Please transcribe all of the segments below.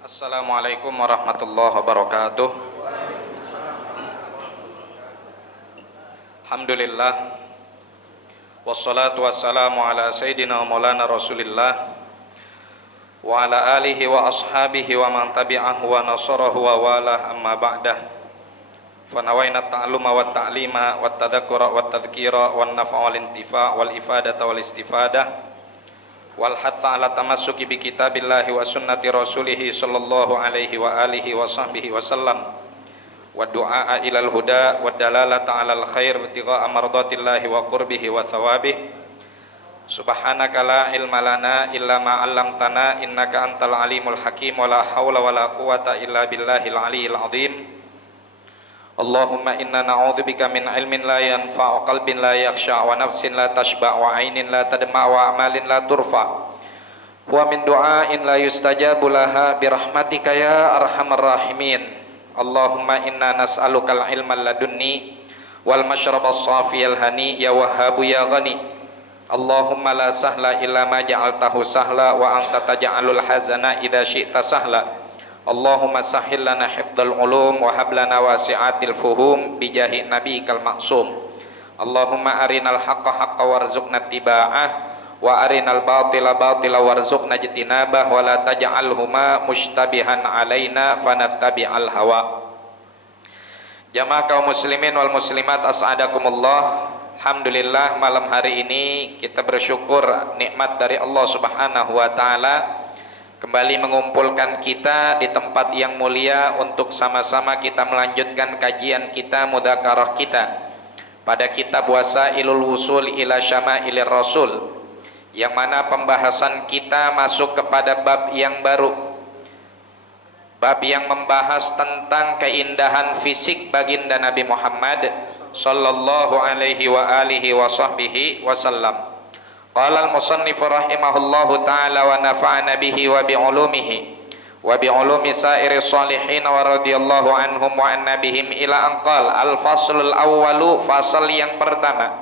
Assalamualaikum warahmatullahi wabarakatuh. Alhamdulillah. Wassalatu wassalamu ala sayyidina maulana Rasulillah wa ala alihi wa ashabihi wa man tabi'ahu wa nasarahu wa walah, amma ba'dah. Fanawayna ta'luma wa ta'lima wa tadhakkura wa tadhkira wa nafa'a wal intifa' wal ifadata wal istifadah wal hatha ala tamassuki bi kitabillahi wa sunnati rasulihi sallallahu alaihi wa alihi wa sahbihi wa sallam wa du'a ilal huda wa dalalata alal khair wa tigha'a mardatillahi wa qurbihi wa thawabih. Subhanaka la ilma lana illa ma 'allamtana innaka antal alimul hakim wa la haula wa la quwata illa billahil aliyyil azim. Allahumma inna na'udzubika min ilmin la yanfa' wa qalbin la yakhsha' wa nafsin la tashba' wa 'ainin la tadma' wa amalin la turfa' wa min du'ain la yustajabu laha birahmatika ya arhamar rahimin. Allahumma inna nas'alukal ilmal ladunni wal mashrabas safiyal hani ya wahhabu ya ghani. Allahumma la sahla illa ma ja'altahu sahla wa anta taj'alul hazana idza syi'ta sahla. Allahumma sahhil lana hifdzal ulum wa hab lana wasi'atil fuhum bi jahi nabiyikal maksum. Allahumma arinal haqqa haqqan warzuqna ittiba'ah wa arinal batila batila warzuqna ijtinabah wa la taj'alhuma mushtabihan alaina fanattabi'al hawa. Jamaah kaum muslimin wal muslimat as'adakumullah. Alhamdulillah, malam hari ini kita bersyukur nikmat dari Allah Subhanahu wa taala kembali mengumpulkan kita di tempat yang mulia untuk sama-sama kita melanjutkan kajian kita, mudzakarah kita pada kitab Wasailul Wusul ila Syamailir Rasul, yang mana pembahasan kita masuk kepada bab yang baru, bab yang membahas tentang keindahan fisik baginda Nabi Muhammad sallallahu alaihi wa alihi wa sahbihi wasallam. Qala al-musannifu rahimahullahu ta'ala wa nafa'ana bihi wa bi'ulumihi wa bi'ulumi sa'iri salihin wa radiyallahu anhum wa anna bihim ila anqal. Al-faslul awwalu, fasal yang pertama,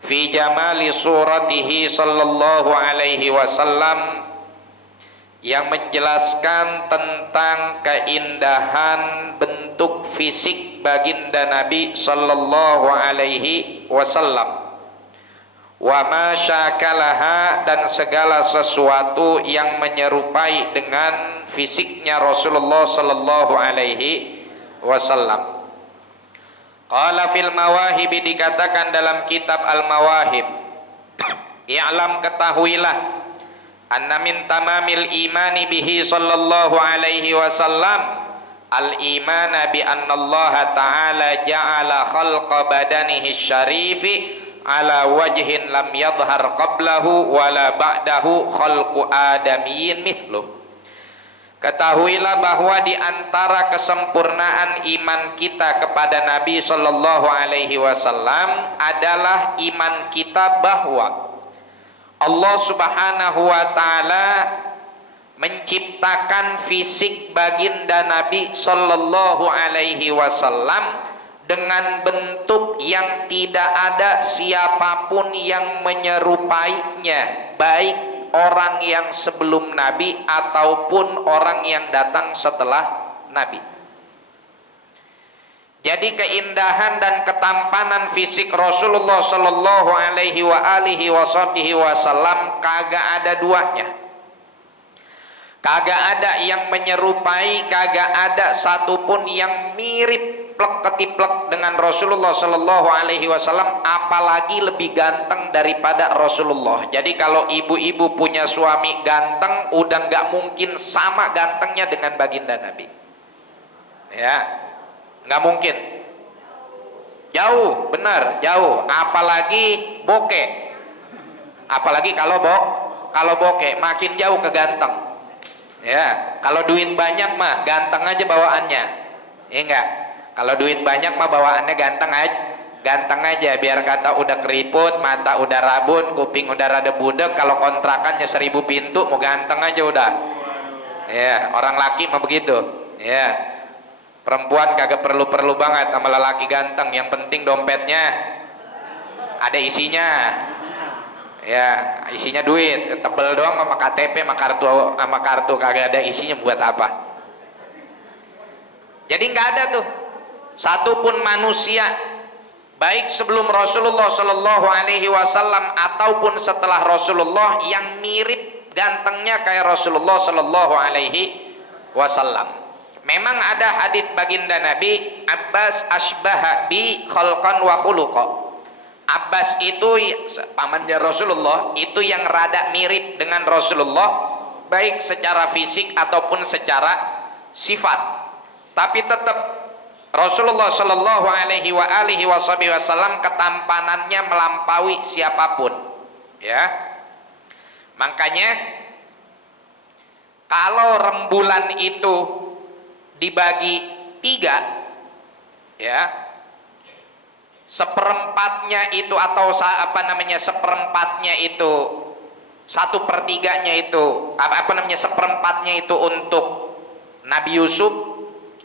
fi jamali suratihi sallallahu alaihi wasallam, yang menjelaskan tentang keindahan bentuk fisik baginda Nabi sallallahu alaihi wasallam. Wa ma syakalaha, dan segala sesuatu yang menyerupai dengan fisiknya Rasulullah sallallahu alaihi wasallam. Qala fil mawahib, dikatakan dalam kitab al-mawahib, i'lam, ketahuilah, anna min tamamil imani bihi sallallahu alaihi wasallam al-imana bi anna Allah ta'ala ja'ala khalqa badanihi syarifi ala wajhin lam yadhhar qablahu wala ba'dahu khalqu adamiyyin mithluh. Ketahuilah bahwa di antara kesempurnaan iman kita kepada Nabi sallallahu alaihi wasallam adalah iman kita bahwa Allah Subhanahu wa taala menciptakan fisik baginda Nabi sallallahu alaihi wasallam dengan bentuk yang tidak ada siapapun yang menyerupainya, baik orang yang sebelum Nabi ataupun orang yang datang setelah Nabi. Jadi keindahan dan ketampanan fisik Rasulullah sallallahu alaihi wa alihi wasallam kagak ada duanya. Kagak ada yang menyerupai, kagak ada satupun yang mirip plek ketiplek dengan Rasulullah sallallahu alaihi wasallam, apalagi lebih ganteng daripada Rasulullah. Jadi kalau ibu-ibu punya suami ganteng, udah nggak mungkin sama gantengnya dengan baginda Nabi. Ya, nggak mungkin. Jauh, benar, jauh. Apalagi bokeh. Apalagi kalau bokeh makin jauh ke ganteng. Ya, kalau duit banyak mah ganteng aja bawaannya. Ya enggak? Kalau duit banyak mah bawaannya ganteng aja, biar kata udah keriput, mata udah rabun, kuping udah rada budek, kalau kontrakannya 1000 pintu mau ganteng aja udah. Ya, orang laki mah begitu. Ya. Perempuan kagak perlu banget sama lelaki ganteng, yang penting dompetnya ada isinya. Ya, isinya duit, tebel doang sama KTP, sama kartu kagak ada isinya, buat apa? Jadi nggak ada tuh satupun manusia, baik sebelum Rasulullah Shallallahu Alaihi Wasallam ataupun setelah Rasulullah, yang mirip gantengnya kayak Rasulullah Shallallahu Alaihi Wasallam. Memang ada hadis baginda Nabi, Abbas asbaha bi khalqan wa khuluqa. Abbas itu pamannya Rasulullah, itu yang rada mirip dengan Rasulullah, baik secara fisik ataupun secara sifat. Tapi tetap Rasulullah Shallallahu Alaihi Wasallam ketampanannya melampaui siapapun, ya. Makanya kalau rembulan itu dibagi 3, ya, seperempatnya itu atau seperempatnya itu, 1/3-nya itu seperempatnya itu untuk Nabi Yusuf,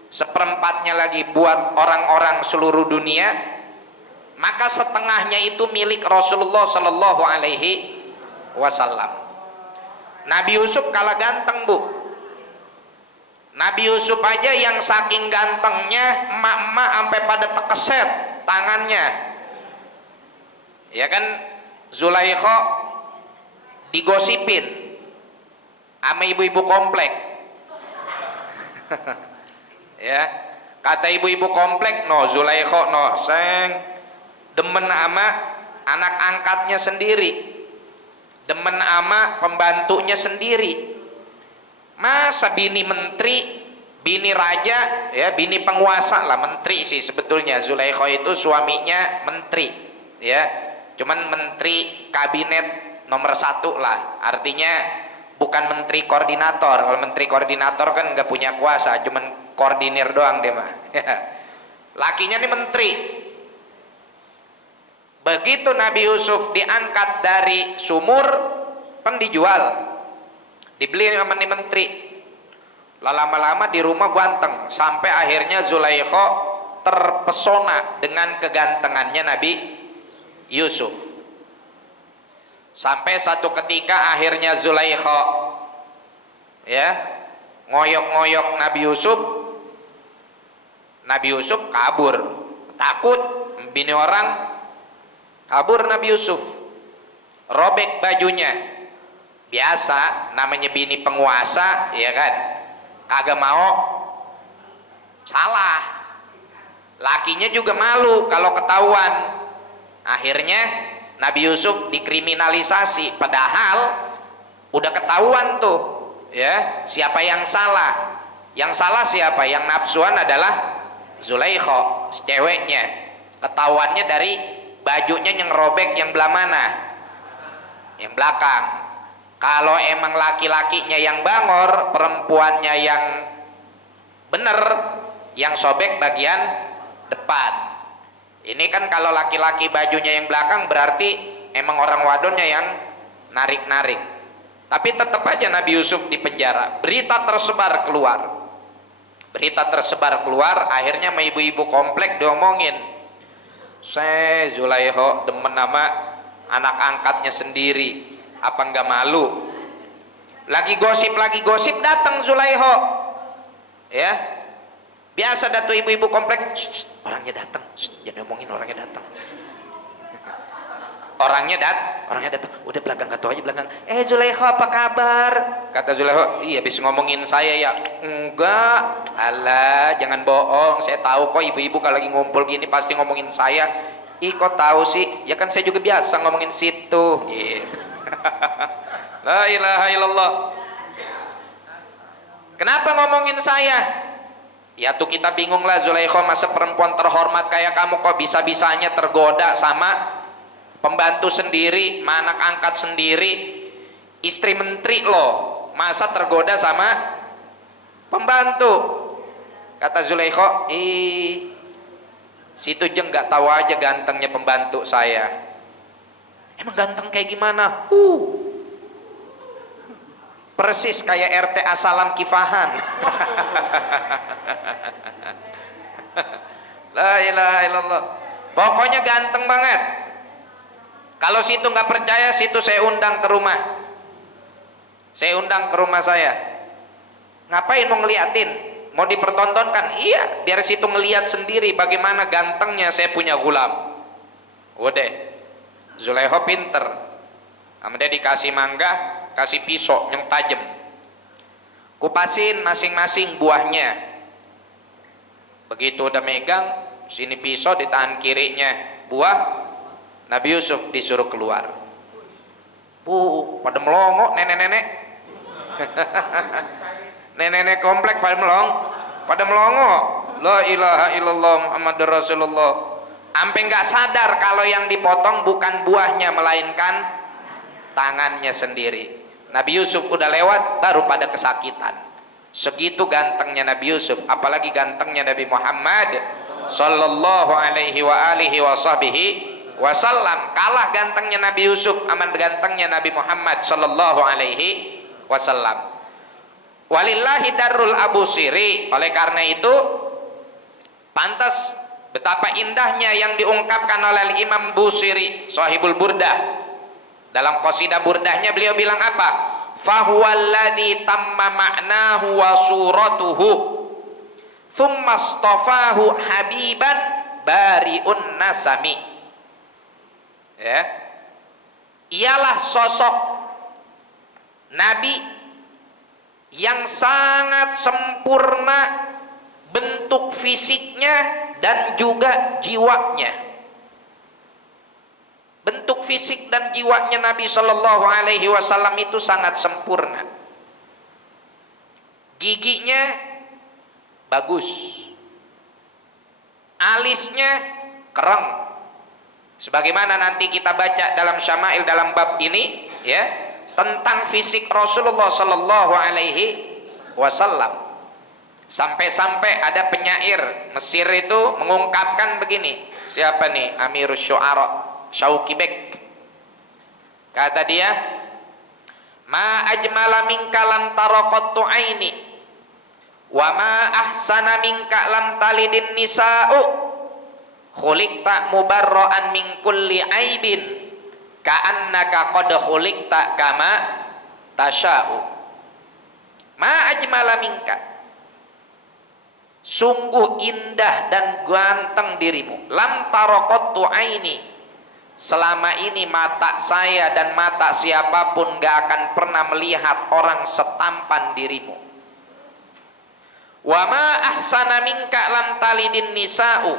seperempatnya lagi buat orang-orang seluruh dunia, maka setengahnya itu milik Rasulullah Shallallahu Alaihi Wasallam. Nabi Yusuf kalah ganteng, Bu. Nabi Yusuf aja yang saking gantengnya, emak-emak sampai pada tekeset tangannya, ya kan. Zulaikha digosipin sama ibu-ibu komplek. Ya, kata ibu-ibu komplek, no, Zulaikha no seng demen ama anak angkatnya sendiri, demen ama pembantunya sendiri. Masa bini menteri, bini raja, ya, bini penguasa lah, menteri sih sebetulnya. Zulaikha itu suaminya menteri, ya, cuman menteri kabinet nomor 1 lah, artinya bukan menteri koordinator. Kalau menteri koordinator kan nggak punya kuasa, cuman koordinir doang dia mah. Lakinya nih menteri. Begitu Nabi Yusuf diangkat dari sumur, kan dijual, dibeli sama nih menteri. Lama-lama di rumah ganteng, sampai akhirnya Zulaikha terpesona dengan kegantengannya Nabi Yusuf. Sampai satu ketika akhirnya Zulaikha, ya, ngoyok-ngoyok Nabi Yusuf. Nabi Yusuf kabur, takut bini orang, kabur Nabi Yusuf, robek bajunya. Biasa namanya bini penguasa, ya kan, kagak mau salah, lakinya juga malu kalau ketahuan. Akhirnya Nabi Yusuf dikriminalisasi, padahal udah ketahuan tuh, ya, siapa yang salah. Yang salah siapa? Yang nafsuan adalah Zulaikha, ceweknya. Ketahuannya dari bajunya yang robek yang belah mana? Yang belakang. Kalau emang laki-lakinya yang bangor, perempuannya yang bener, yang sobek bagian depan. Ini kan kalau laki-laki bajunya yang belakang, berarti emang orang wadonnya yang narik-narik. Tapi tetap aja Nabi Yusuf di penjara. Berita tersebar keluar, akhirnya sama ibu-ibu komplek diomongin, saya Zulaikha demen nama anak angkatnya sendiri, apa enggak malu? Lagi gosip datang Zulaikha, ya, biasa datu ibu-ibu komplek, orangnya datang, jangan ngomongin, orangnya datang. Orangnya datang, udah belakang, kata aja belakang. Zulaikha apa kabar? Kata Zulaikha, iya habis ngomongin saya ya. Enggak, alah jangan bohong, saya tahu kok ibu-ibu kalau lagi ngumpul gini pasti ngomongin saya. Ih kok tahu sih? Ya kan saya juga biasa ngomongin situ. Gitu. La ilaha illallah. Kenapa ngomongin saya? Ya tuh kita bingung lah, Zulaikha, masa perempuan terhormat kayak kamu kok bisa-bisanya tergoda sama pembantu sendiri, anak angkat sendiri, istri menteri loh, masa tergoda sama pembantu? Kata Zulaikha, situ jeng nggak tahu aja gantengnya pembantu saya. Emang ganteng kayak gimana? Persis kayak RT Asalam Kifahan. La ilaha illallah. Pokoknya ganteng banget. Kalau situ nggak percaya, situ saya undang ke rumah. Saya undang ke rumah saya. Ngapain mau ngeliatin? Mau dipertontonkan? Iya, biar situ ngeliat sendiri bagaimana gantengnya saya punya gulam. Udah, Zulaiha pinter. Kemudian dikasih mangga, kasih pisau yang tajam. Kupasin masing-masing buahnya. Begitu udah megang, sini pisau di tangan kirinya buah, Nabi Yusuf disuruh keluar. Pada melongo nenek-nenek. Nenek-nenek komplek pada melongo. La ilaha illallah Muhammadur Rasulullah. Sampai nggak sadar kalau yang dipotong bukan buahnya melainkan tangannya sendiri. Nabi Yusuf udah lewat baru pada kesakitan. Segitu gantengnya Nabi Yusuf, apalagi gantengnya Nabi Muhammad sallallahu alaihi wa alihi wasallam. Kalah gantengnya Nabi Yusuf aman gantengnya Nabi Muhammad sallallahu alaihi wasallam. Walillahi darul abusiri. Oleh karena itu pantas betapa indahnya yang diungkapkan oleh Imam Busiri Sahibul Burdah. Dalam qasidah burdahnya beliau bilang apa? Fahuwalladzi tamma ma'nahu wa suratuhu thumma astafahu habiban bari'un nasami. Ya. Ialah sosok Nabi yang sangat sempurna bentuk fisiknya dan juga jiwanya. Bentuk fisik dan jiwanya Nabi Shallallahu Alaihi Wasallam itu sangat sempurna. Giginya bagus, alisnya kereng. Sebagaimana nanti kita baca dalam Syama'il dalam bab ini, ya, tentang fisik Rasulullah Shallallahu Alaihi Wasallam. Sampai-sampai ada penyair Mesir itu mengungkapkan begini. Siapa nih? Amirus Syu'ara Syauqi Bek. Kata dia, ma ajmala minka lam taraqattu aini wa ma ahsana minka lam talidin nisa'u khuliqta mubarra'an min kulli aibin ka'annaka qad khuliqta kama tasha'u. Ma ajmala minka, sungguh indah dan ganteng dirimu. Lam taraqattu aini, selama ini mata saya dan mata siapapun gak akan pernah melihat orang setampan dirimu. Wa ma ahsana minka lam talidin nisa'u,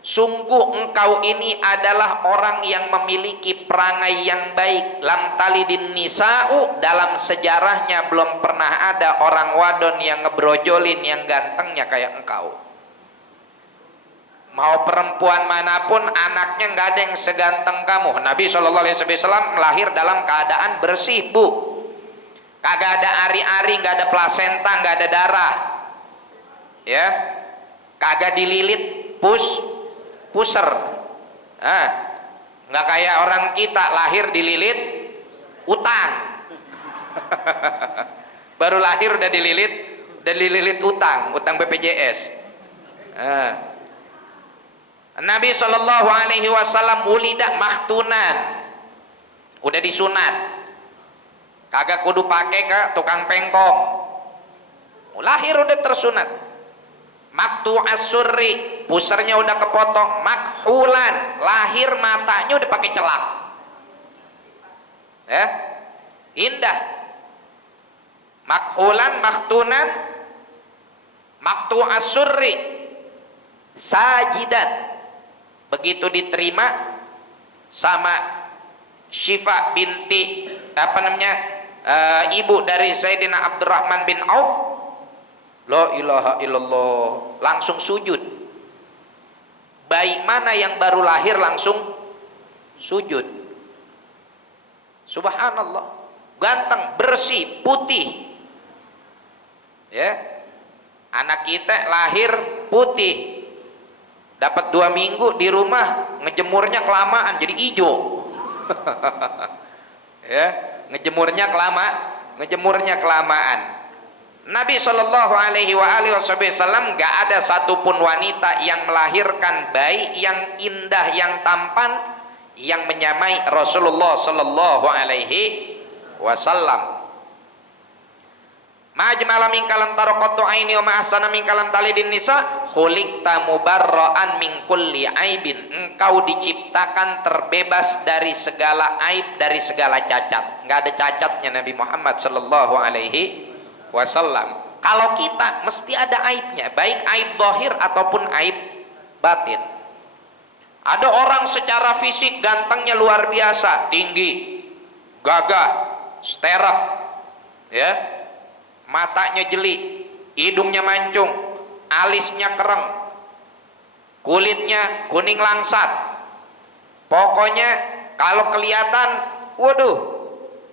sungguh engkau ini adalah orang yang memiliki perangai yang baik. Lam talidin nisa'u, dalam sejarahnya belum pernah ada orang wadon yang ngebrojolin yang gantengnya kayak engkau. Mau perempuan manapun anaknya nggak ada yang seganteng kamu. Nabi Shallallahu Alaihi Wasallam lahir dalam keadaan bersih, bu. Kagak ada ari-ari, nggak ada plasenta, nggak ada darah, ya. Kagak dililit puser. Nggak kayak orang kita lahir dililit utang. Baru lahir udah dililit utang BPJS. Nabi Shallallahu Alaihi Wasallam wulida maktunan, udah disunat, kagak kudu pakai ke tukang pengkong, lahir udah tersunat. Maktu asurri, pusernya udah kepotong. Makhulan, lahir matanya udah pakai celak, ya, indah. Makhulan, maktunan, maktu asurri, sajidan. Begitu diterima sama Syifa binti ibu dari Sayyidina Abdurrahman bin Auf, la ilaha illallah, langsung sujud. Bayi mana yang baru lahir langsung sujud? Subhanallah, ganteng, bersih, putih, ya. Anak kita lahir putih, dapat 2 minggu di rumah, ngejemurnya kelamaan jadi hijau. Ya, ngejemurnya kelamaan. Nabi Shallallahu Alaihi Wasallam gak ada satupun wanita yang melahirkan bayi yang indah, yang tampan, yang menyamai Rasulullah sallallahu alaihi wasallam. Majmala min kalam taraqatu aini wa ma'asana min kalam talidin nisa khuliqta mubarra'an min kulli aibin. Engkau diciptakan terbebas dari segala aib, dari segala cacat. Enggak ada cacatnya Nabi Muhammad sallallahu alaihi wasallam. Kalau kita mesti ada aibnya, baik aib zahir ataupun aib batin. Ada orang secara fisik gantengnya luar biasa, tinggi, gagah, sterak, ya, matanya jeli, hidungnya mancung, alisnya kereng, kulitnya kuning langsat. Pokoknya kalau kelihatan, waduh,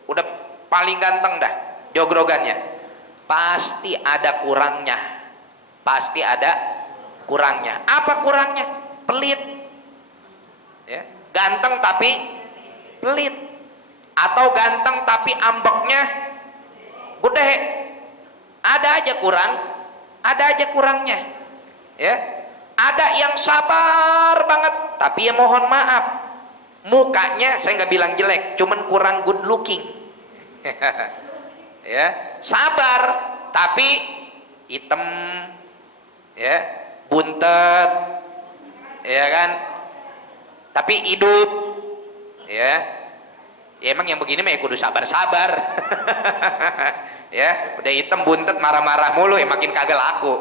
udah paling ganteng dah jogrogannya. Pasti ada kurangnya, pasti ada kurangnya. Apa kurangnya? Pelit, ya. Ganteng tapi pelit, atau ganteng tapi ambeknya gede. Ada aja kurang, ada aja kurangnya, ya. Ada yang sabar banget tapi ya mohon maaf, mukanya saya nggak bilang jelek, cuman kurang good looking. Ya, sabar tapi hitam, ya, buntet, ya kan, tapi hidup, ya. Ya emang yang begini mah ya kudu sabar-sabar. Ya, udah hitam buntet marah-marah mulu ya makin kagak laku.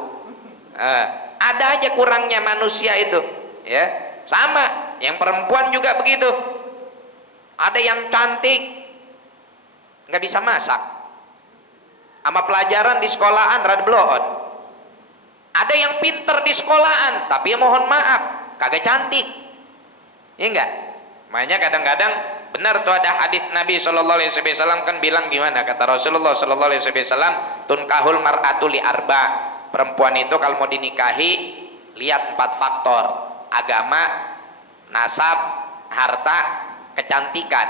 Ada aja kurangnya manusia itu, ya. Sama, yang perempuan juga begitu. Ada yang cantik nggak bisa masak, sama pelajaran di sekolahan rada bloon. Ada yang pinter di sekolahan tapi ya mohon maaf kagak cantik, ya enggak. Makanya kadang-kadang benar tuh ada hadis Nabi sallallahu alaihi wasallam kan bilang gimana, kata Rasulullah sallallahu alaihi wasallam, tunkahul mar'atu li arba. Perempuan itu kalau mau dinikahi lihat 4 faktor: agama, nasab, harta, kecantikan.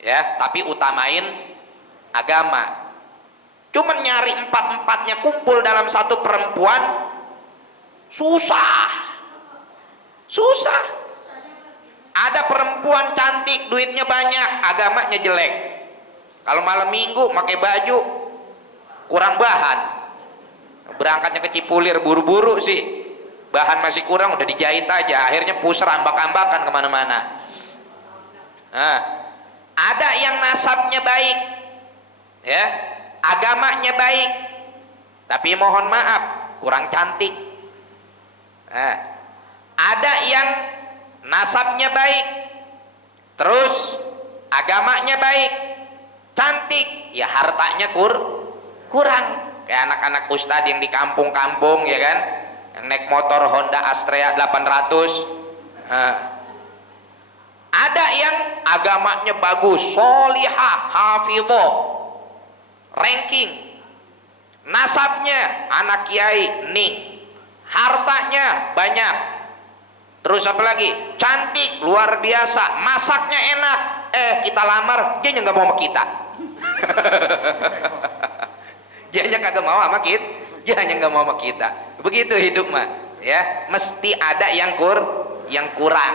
Ya, tapi utamain agama. Cuman nyari 4-4-nya kumpul dalam satu perempuan susah. Ada perempuan cantik, duitnya banyak, agamanya jelek. Kalau malam minggu pakai baju kurang bahan, berangkatnya ke Cipulir buru-buru sih, bahan masih kurang udah dijahit aja, akhirnya pusar ambak-ambakan kemana-mana. Nah, ada yang nasabnya baik, ya, agamanya baik, tapi mohon maaf kurang cantik. Nah, ada yang nasabnya baik, terus agamanya baik, cantik, ya hartanya kurang. Kayak anak-anak ustadz yang di kampung-kampung, ya kan, yang naik motor Honda Astrea 800. Ada yang agamanya bagus, solihah, hafidhoh, ranking, nasabnya anak kiai ning, hartanya banyak, terus apa lagi, cantik luar biasa, masaknya enak, kita lamar dia nggak mau sama kita. Dia kagak mau sama kita, dia nggak mau sama kita. Begitu hidup mah, ya, mesti ada yang kurang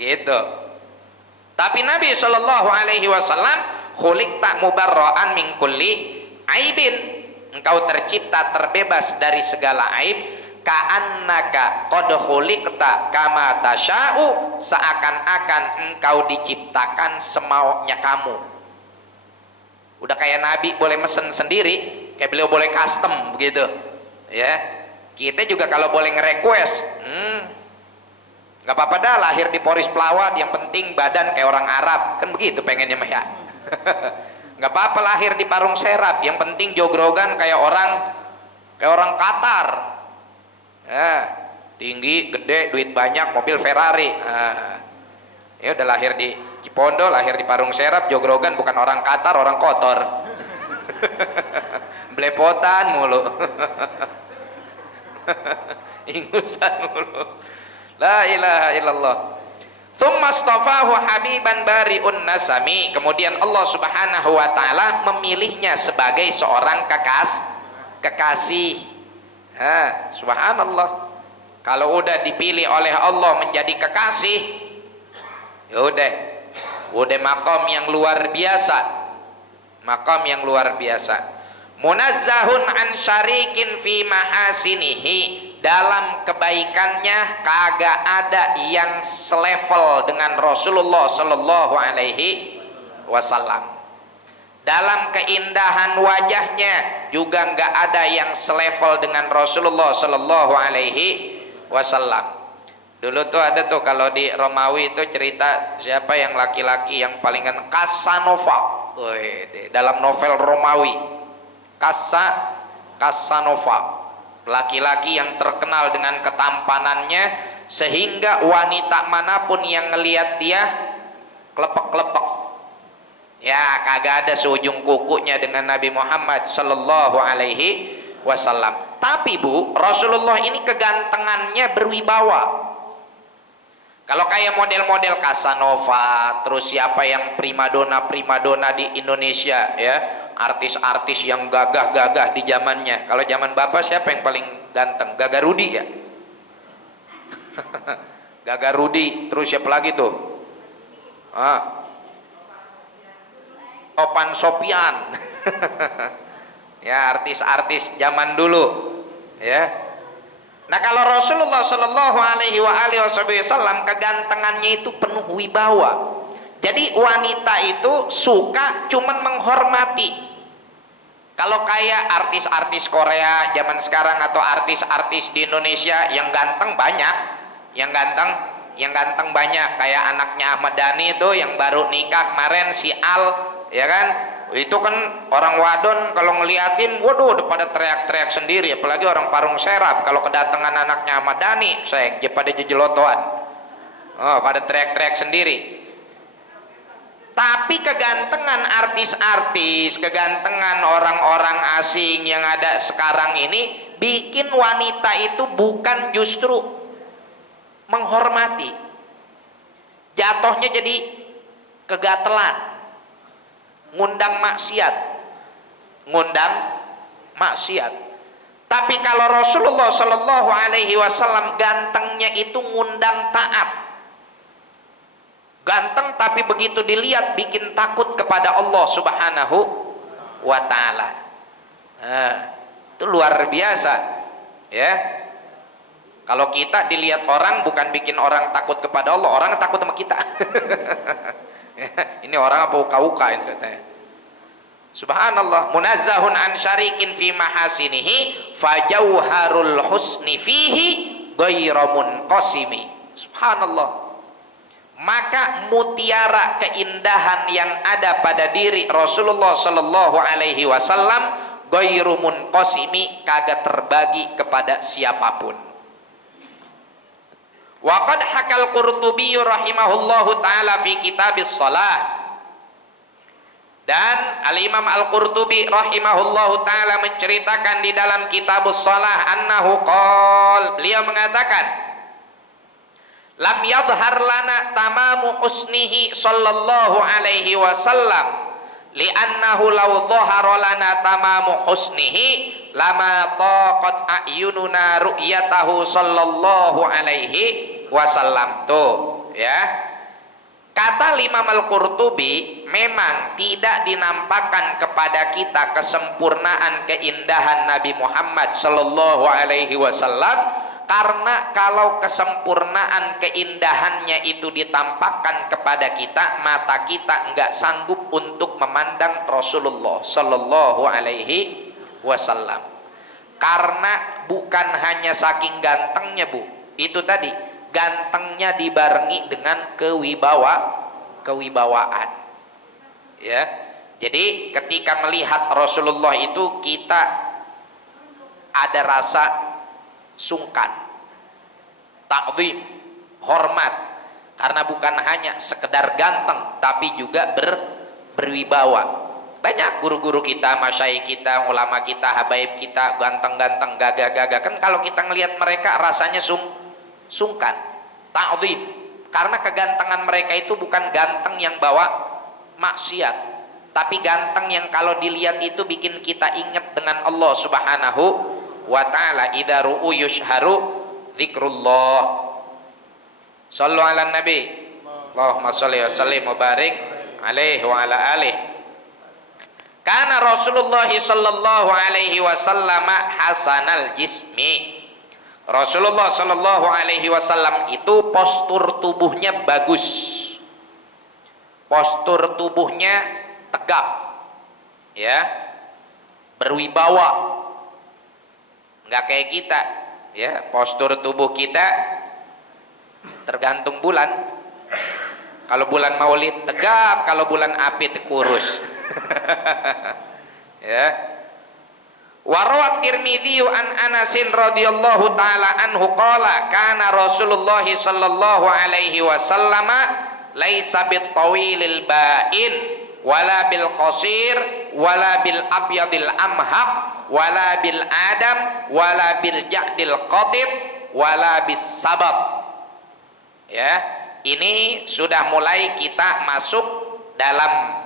gitu. Tapi Nabi Shallallahu Alaihi Wasallam khuliqta mubarra'an min kulli aibin, engkau tercipta terbebas dari segala aib. Ka'annaka qad khuliqta kama tasya'u, seakan-akan engkau diciptakan semaunya kamu. Udah kayak Nabi boleh mesen sendiri, kayak beliau boleh custom begitu, ya. Kita juga kalau boleh nge-request, nggak apa-apa dah lahir di Poris Pelawat, yang penting badan kayak orang Arab, kan begitu pengennya mah ya. Nggak apa-apa lahir di Parung Serap, yang penting jogrogan kayak orang Qatar, ya, tinggi, gede, duit banyak, mobil Ferrari. Ya udah lahir di Cipondo, lahir di Parung Serap, jogrogan bukan orang Qatar, orang kotor. Belepotan mulu. Ingusan mulu. La ilaha illallah. Tsumma astafahu habiban bari'un nasami, kemudian Allah Subhanahu wa taala memilihnya sebagai seorang kekasih. Subhanallah. Kalau udah dipilih oleh Allah menjadi kekasih, Ya udah makom yang luar biasa, makom yang luar biasa. Munazzahun an syarikin fi mahasinihi, dalam kebaikannya kagak ada yang selevel dengan Rasulullah sallallahu alaihi wasallam. Dalam keindahan wajahnya juga nggak ada yang selevel dengan Rasulullah sallallahu alaihi wasallam. Dulu tuh ada tuh kalau di Romawi itu cerita siapa yang laki-laki yang paling kan, Casanova. Dalam novel Romawi, Casanova, laki-laki yang terkenal dengan ketampanannya sehingga wanita manapun yang ngelihat dia klepek-klepek. Ya kagak ada seujung kukunya dengan Nabi Muhammad sallallahu alaihi wasallam. Tapi Bu, Rasulullah ini kegantengannya berwibawa. Kalau kayak model-model Casanova, terus siapa yang primadona di Indonesia ya, artis-artis yang gagah-gagah di zamannya. Kalau zaman Bapak siapa yang paling ganteng? Gaga Rudi ya? Gaga Rudi, terus siapa lagi tuh? Topan Sopian. Ya, artis-artis zaman dulu ya. Nah kalau Rasulullah Shallallahu Alaihi Wasallam kegantengannya itu penuh wibawa. Jadi wanita itu suka cuman menghormati. Kalau kayak artis-artis Korea zaman sekarang atau artis-artis di Indonesia yang ganteng banyak, yang ganteng banyak. Kayak anaknya Ahmad Dhani itu yang baru nikah kemarin, si Al, ya kan? Itu kan orang wadon kalau ngeliatin, waduh udah pada teriak-teriak sendiri, apalagi orang Parung Serap kalau kedatangan anaknya Ahmad Dhani, saya pada jejelotoan, pada teriak-teriak sendiri. Tapi kegantengan artis-artis, kegantengan orang-orang asing yang ada sekarang ini bikin wanita itu bukan justru menghormati, jatuhnya jadi kegatelan, ngundang maksiat. Tapi kalau Rasulullah Shallallahu Alaihi Wasallam gantengnya itu ngundang taat, ganteng tapi begitu dilihat bikin takut kepada Allah Subhanahu wa Ta'ala. Itu luar biasa ya. Kalau kita dilihat orang bukan bikin orang takut kepada Allah, orang takut sama kita. Ini orang apa uka-uka ini katanya. Subhanallah. Munazzahun an syarikin fi mahasinihi fajauharul husni fihi ghairu munqasimi. Subhanallah. Maka mutiara keindahan yang ada pada diri Rasulullah sallallahu alaihi wasallam ghairu munqasimi, kagak terbagi kepada siapapun. Wa qad hakal Qurtubi rahimahullahu taala fi kitabis shalah, dan Al-Imam Al-Qurtubi rahimahullahu taala menceritakan di dalam kitabus shalah annahu qol, beliau mengatakan lam yadhhar lana tamamu husnihi sallallahu alaihi wasallam li'annahu law dhahara lana tamamu husnihi lama taqat a'yununa ru'yatahu sallallahu alaihi wasallam. Tuh ya, kata Imam Al-Qurtubi, memang tidak dinampakkan kepada kita kesempurnaan keindahan Nabi Muhammad sallallahu alaihi wasallam, karena kalau kesempurnaan keindahannya itu ditampakkan kepada kita, mata kita enggak sanggup untuk memandang Rasulullah sallallahu alaihi wasallam. Karena bukan hanya saking gantengnya Bu, itu tadi gantengnya dibarengi dengan kewibawaan ya. Jadi ketika melihat Rasulullah itu kita ada rasa sungkan, takzim, hormat, karena bukan hanya sekedar ganteng tapi juga berwibawa. Banyak guru-guru kita, masyayikh kita, ulama kita, habaib kita ganteng-ganteng, gagah-gagah, kan kalau kita ngelihat mereka rasanya sungkan, ta'zim, karena kegantengan mereka itu bukan ganteng yang bawa maksiat, tapi ganteng yang kalau dilihat itu bikin kita ingat dengan Allah Subhanahu wa Ta'ala. Idza ru'u yushharu dzikrullah. Shallu ala nabi. Allahumma sholli wa sallim wa barik alaihi wa ala alihi. Kana Rasulullah sallallahu alaihi wasallam hasanal jismi. Rasulullah sallallahu alaihi wasallam itu postur tubuhnya bagus. Postur tubuhnya tegap. Ya. Berwibawa. Enggak kayak kita, ya. Postur tubuh kita tergantung bulan. Kalau bulan Maulid tegap, kalau bulan Apit kurus. Ya. Wa rawat Tirmidzi an Anasin radhiyallahu taala anhu qala kana Rasulullah sallallahu alaihi wasallam laisa bit tawilil ba'in wala bil qasir wala bil abyadil amhaq wala bil adam wala bil ja'dil qatit wala bis sabat. Ya, ini sudah mulai kita masuk dalam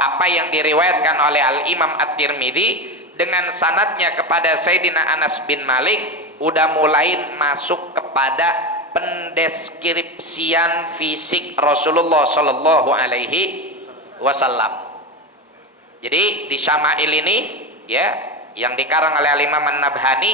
apa yang diriwayatkan oleh Al-Imam At-Tirmidzi dengan sanadnya kepada Sayyidina Anas bin Malik, udah mulai masuk kepada pendeskripsian fisik Rasulullah Sallallahu Alaihi Wasallam. Jadi di Syama'il ini, ya, yang dikarang oleh Al-Imam An-Nabhani,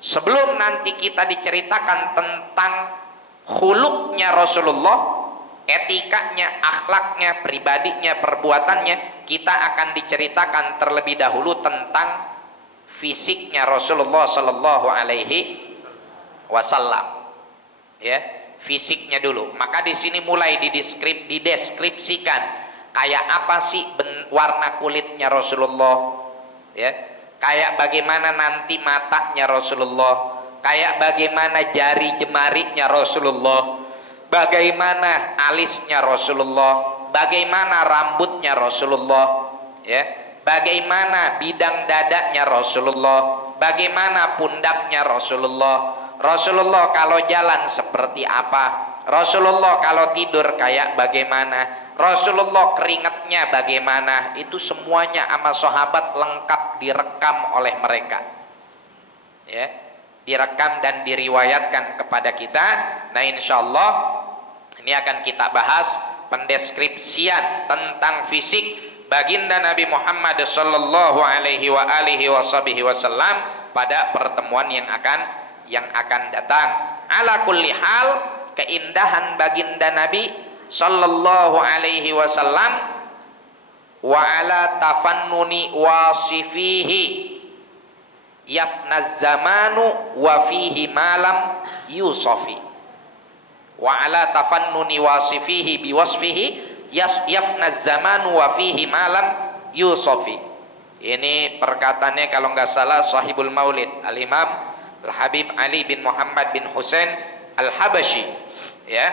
sebelum nanti kita diceritakan tentang khuluqnya Rasulullah, etikanya, akhlaknya, pribadinya, perbuatannya, kita akan diceritakan terlebih dahulu tentang fisiknya Rasulullah Sallallahu Alaihi Wasallam. Ya, fisiknya dulu. Maka di sini mulai dideskripsikan kayak apa sih warna kulitnya Rasulullah, ya, kayak bagaimana nanti matanya Rasulullah, kayak bagaimana jari jemarinya Rasulullah, bagaimana alisnya Rasulullah, bagaimana rambutnya Rasulullah, ya, bagaimana bidang dadanya Rasulullah, bagaimana pundaknya Rasulullah, Rasulullah kalau jalan seperti apa, Rasulullah kalau tidur kayak bagaimana, Rasulullah keringatnya bagaimana. Itu semuanya sama sahabat lengkap direkam oleh mereka, ya, direkam dan diriwayatkan kepada kita. Nah, insyaallah ini akan kita bahas pendeskripsian tentang fisik baginda Nabi Muhammad sallallahu alaihi wa alihi wasallam pada pertemuan yang akan datang. Ala kulli hal, keindahan baginda Nabi sallallahu alaihi wasallam wa ala tafannuni wasifihi yafnaz zamanu wa fihi malam yusofi. Wa ala tafannuni wasifihi biwasfihi yafnaz zamanu wa fihi malam yusofi. Ini perkataannya kalau nggak salah Sahibul Maulid Al-Imam Al-Habib Ali bin Muhammad bin Husain Al-Habashi. Ya,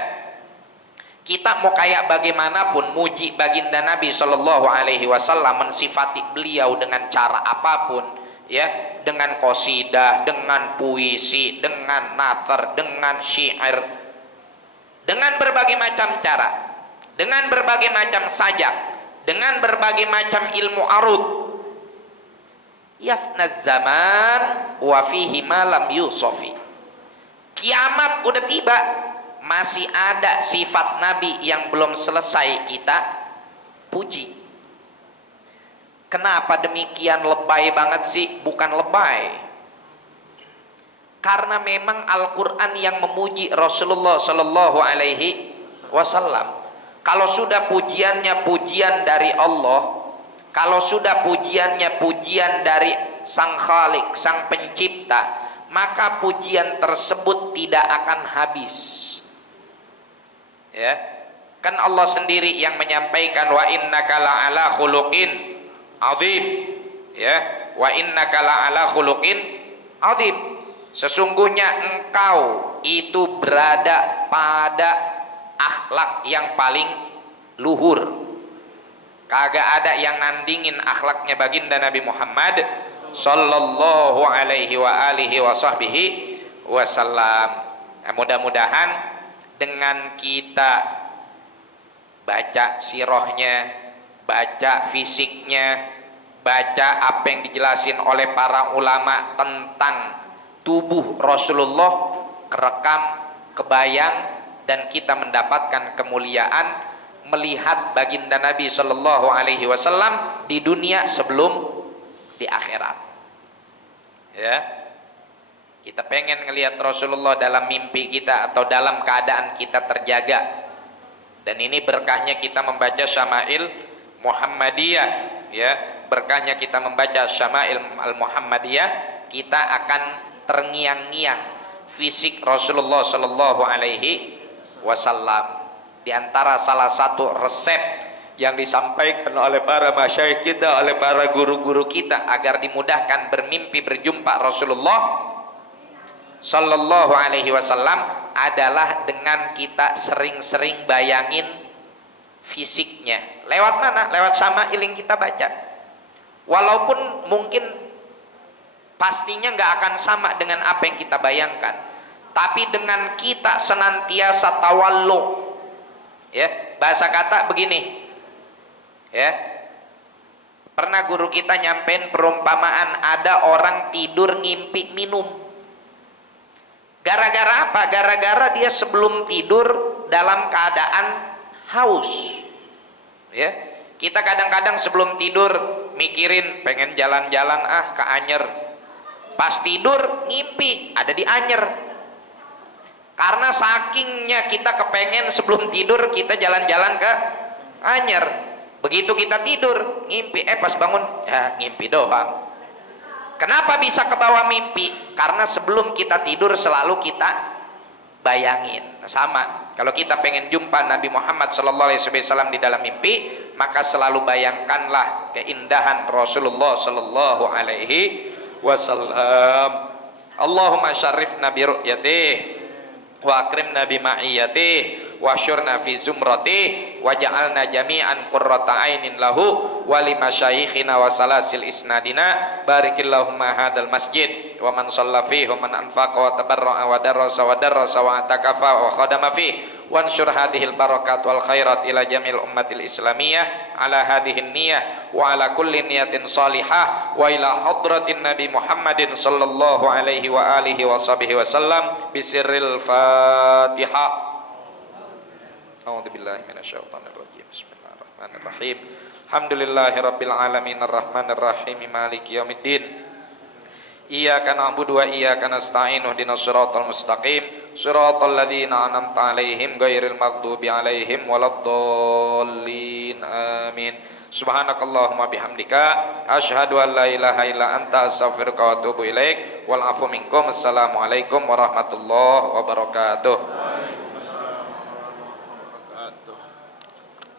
kita mau kayak bagaimanapun muji baginda Nabi Shallallahu Alaihi Wasallam, mensifati beliau dengan cara apapun, ya, dengan qasidah, dengan puisi, dengan nathar, dengan syair, dengan berbagai macam cara, dengan berbagai macam sajak, dengan berbagai macam ilmu arud. Yafnaz zaman wa fihi malam yusofi. Kiamat udah tiba, masih ada sifat Nabi yang belum selesai kita puji. Kenapa demikian lebay banget sih? Bukan lebay, karena memang Al-Quran yang memuji Rasulullah Sallallahu Alaihi Wasallam. Kalau sudah pujiannya pujian dari Allah, kalau sudah pujiannya pujian dari Sang Khalik, Sang Pencipta, maka pujian tersebut tidak akan habis. Ya, kan Allah sendiri yang menyampaikan wa innaka la'ala khuluqin adzim. Ya, wa innaka la'ala khuluqin adzim. Sesungguhnya engkau itu berada pada akhlak yang paling luhur. Kagak ada yang nandingin akhlaknya baginda Nabi Muhammad sallallahu alaihi wa alihi wa sahbihi wasallam. Nah, mudah-mudahan dengan kita baca sirahnya, baca fisiknya, baca apa yang dijelasin oleh para ulama tentang tubuh Rasulullah, kerekam, kebayang, dan kita mendapatkan kemuliaan melihat baginda Nabi Shallallahu Alaihi Wasallam di dunia sebelum di akhirat. Ya, kita pengen ngelihat Rasulullah dalam mimpi kita atau dalam keadaan kita terjaga. Dan ini berkahnya kita membaca Syama'il Muhammadiyah, ya. Berkahnya kita membaca Syama'il Al-Muhammadiyah, kita akan terngiang-ngiang fisik Rasulullah Shallallahu Alaihi Wasallam. Di antara salah satu resep yang disampaikan oleh para masyayikh kita, oleh para guru-guru kita agar dimudahkan bermimpi berjumpa Rasulullah Sallallahu Alaihi Wasallam adalah dengan kita sering-sering bayangin fisiknya. Lewat mana? Lewat Syama'il yang kita baca. Walaupun mungkin pastinya nggak akan sama dengan apa yang kita bayangkan, tapi dengan kita senantiasa tawallu, ya, bahasa kata begini, ya, pernah guru kita nyampein perumpamaan ada orang tidur ngimpi minum. Gara-gara apa? Gara-gara dia sebelum tidur dalam keadaan haus. Ya, kita kadang-kadang sebelum tidur mikirin pengen jalan-jalan ke Anyer. Pas tidur ngimpi ada di Anyer. Karena sakingnya kita kepengen sebelum tidur kita jalan-jalan ke Anyer. Begitu kita tidur ngimpi, pas bangun ya ngimpi doang. Kenapa bisa ke bawah mimpi? Karena sebelum kita tidur selalu kita bayangin. Sama, kalau kita pengen jumpa Nabi Muhammad SAW di dalam mimpi, maka selalu bayangkanlah keindahan Rasulullah SAW. Allahumma syarrifna bi ru'yatih wa akrimna bi ma'iyatih wa syurna fi zumratih wa ja'alna jami'an qurrata ainin lahu wa li masyayikhina wa salasil isnadina barikillahumma hadal masjid wa man shalla fihi wa man anfaqa wa tabarra'a wa darasa wa atakafa wa khadama fihi wa ansyur hadhil barakat wal khairat ila jamil ummatil islamiyah ala hadhihi niyah wa ala kulli niyatin salihah wa ila hadratin nabi Muhammadin sallallahu alaihi wa alihi wa sahbihi wa sallam bisirril Fatihah. A'udzubillahi minasyaitonir rajim. Bismillahirrahmanirrahim. Alhamdulillahirabbil alamin arrahmanir rahim maliki yaumiddin. Iyyaka na'budu wa iyyaka nasta'in ihdinas siratal mustaqim siratal ladzina an'amta 'alaihim ghairil maghdubi 'alaihim waladdallin. Amin. Subhanakallahumma bihamdika asyhadu an la ilaha illa anta astaghfiruka wa atubu ilaik. Wal 'afwu minkum. Assalamualaikum warahmatullahi wabarakatuh.